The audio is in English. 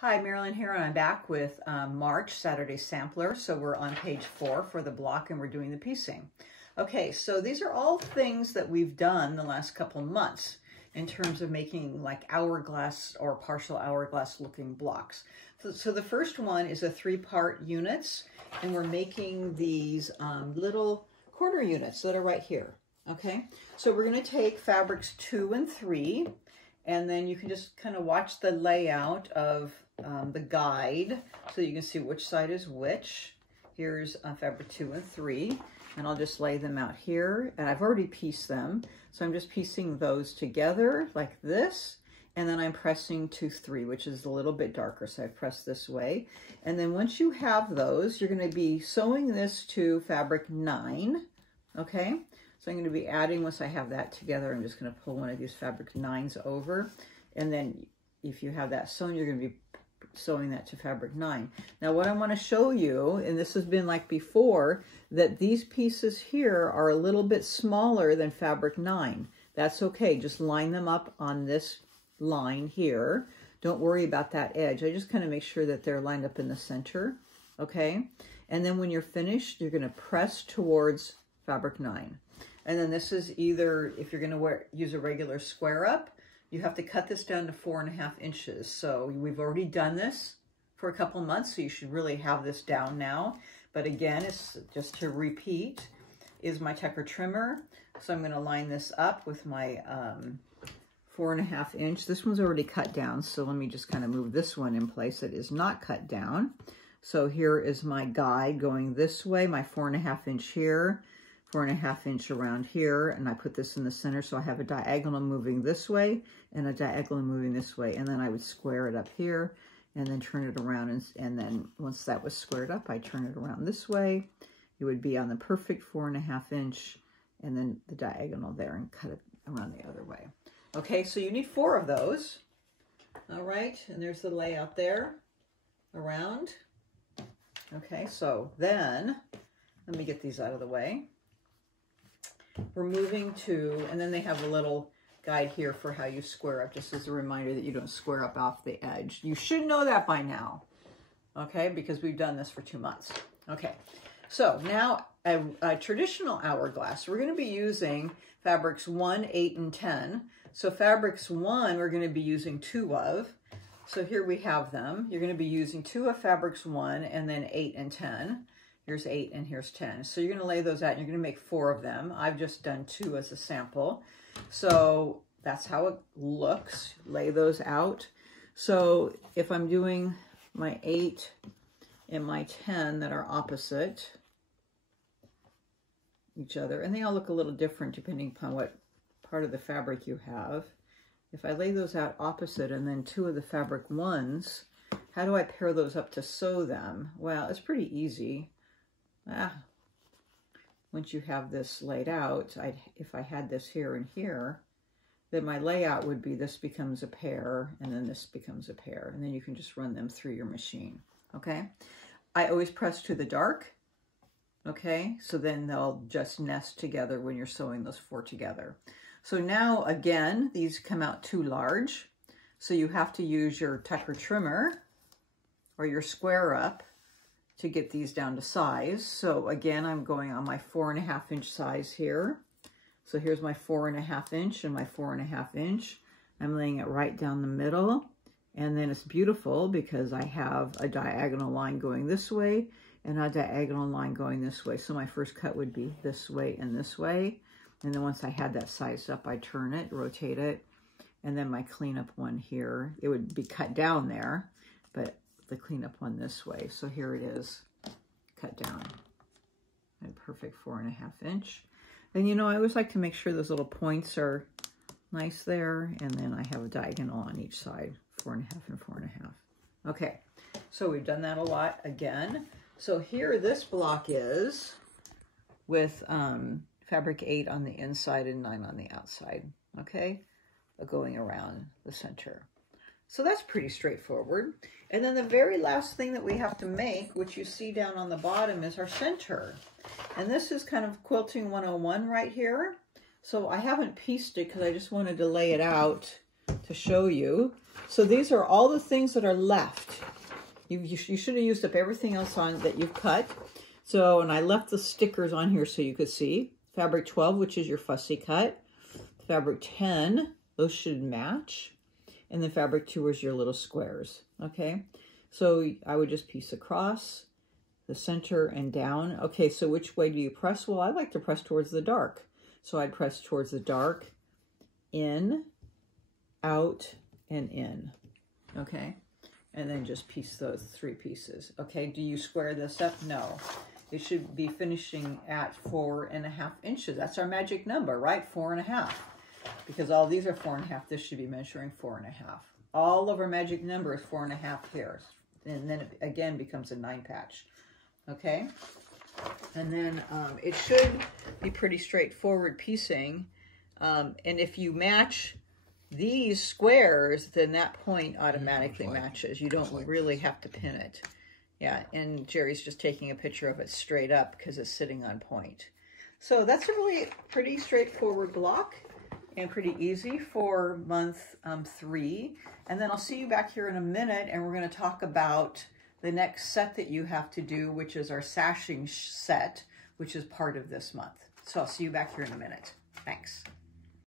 Hi, Marilyn here, and I'm back with March Saturday Sampler. So we're on page 4 for the block, and we're doing the piecing. Okay, so these are all things that we've done the last couple months in terms of making like hourglass or partial hourglass looking blocks. So the first one is a 3-part units, and we're making these little quarter units that are right here. Okay, so we're going to take fabrics 2 and 3, and then you can just kind of watch the layout of the guide so you can see which side is which. Here's fabric 2 and 3, and I'll just lay them out here, and I've already pieced them, so I'm just piecing those together like this, and then I'm pressing to 3, which is a little bit darker, so I press this way. And then once you have those, you're going to be sewing this to fabric 9. Okay, so I'm going to be adding, once I have that together, I'm just going to pull one of these fabric 9s over, and then if you have that sewn, you're going to be sewing that to fabric 9. Now what I want to show you, and this has been like before, that these pieces here are a little bit smaller than fabric 9. That's okay, just line them up on this line here. Don't worry about that edge. I just kind of make sure that they're lined up in the center, okay? And then when you're finished, you're going to press towards fabric 9. And then this is either, if you're going to use a regular square up, you have to cut this down to 4.5 inches. So we've already done this for a couple months, so you should really have this down now. But again, it's just to repeat, is my checker trimmer. So I'm going to line this up with my 4.5 inch. This one's already cut down, so let me just kind of move this one in place that is not cut down. So here is my guide going this way, my 4.5 inch here, 4.5 inch around here, and I put this in the center, so I have a diagonal moving this way and a diagonal moving this way, and then I would square it up here and then turn it around, and then once that was squared up, I turn it around this way. It would be on the perfect 4.5 inch, and then the diagonal there, and cut it around the other way. Okay, so you need 4 of those. All right, and there's the layout there around. Okay, so then let me get these out of the way. We're moving to, and then they have a little guide here for how you square up, just as a reminder that you don't square up off the edge. You should know that by now, okay, because we've done this for 2 months. Okay, so now a traditional hourglass, we're going to be using fabrics 1, 8, and 10. So fabrics 1, we're going to be using 2 of. So here we have them. You're going to be using 2 of fabrics 1, and then 8 and 10. Here's 8 and here's 10. So you're going to lay those out, and you're going to make 4 of them. I've just done 2 as a sample. So that's how it looks. Lay those out. So if I'm doing my 8 and my 10 that are opposite each other, and they all look a little different depending upon what part of the fabric you have. If I lay those out opposite and then 2 of the fabric 1s, how do I pair those up to sew them? Well, it's pretty easy. Once you have this laid out, if I had this here and here, then my layout would be this becomes a pair, and then this becomes a pair, and then you can just run them through your machine, okay? I always press to the dark, okay? So then they'll just nest together when you're sewing those 4 together. So now, again, these come out too large, so you have to use your tucker trimmer or your square up to get these down to size. So again, I'm going on my 4.5 inch size here. So here's my 4.5 inch and my 4.5 inch. I'm laying it right down the middle, and then it's beautiful because I have a diagonal line going this way and a diagonal line going this way. So my first cut would be this way and this way. And then once I had that sized up, I turn it, rotate it, and then my cleanup one here, it would be cut down there, but the cleanup one this way. So here it is, cut down, a perfect 4.5 inch. And you know, I always like to make sure those little points are nice there, and then I have a diagonal on each side, 4.5 and 4.5. Okay, so we've done that a lot again. So here this block is with fabric 8 on the inside and 9 on the outside, okay, going around the center. So that's pretty straightforward. And then the very last thing that we have to make, which you see down on the bottom, is our center. And this is kind of quilting 101 right here. So I haven't pieced it because I just wanted to lay it out to show you. So these are all the things that are left. You should have used up everything else on that you've cut. So, and I left the stickers on here so you could see. Fabric 12, which is your fussy cut. Fabric 10, those should match. And then fabric 2 is your little squares, okay? So I would just piece across the center and down. Okay, so which way do you press? Well, I like to press towards the dark. So I'd press towards the dark, in, out, and in, okay? And then just piece those 3 pieces. Okay, do you square this up? No. It should be finishing at 4.5 inches. That's our magic number, right? 4.5. Because all these are 4.5, this should be measuring 4.5. All of our magic number is 4.5 here. And then it again becomes a 9 patch. Okay? And then it should be pretty straightforward piecing. And if you match these squares, then that point automatically matches. You don't really have to pin it. Yeah, and Jerry's just taking a picture of it straight up because it's sitting on point. So that's a really pretty straightforward block and pretty easy for month 3. And then I'll see you back here in a minute, and we're going to talk about the next set that you have to do, which is our sashing set, which is part of this month. So I'll see you back here in a minute. Thanks.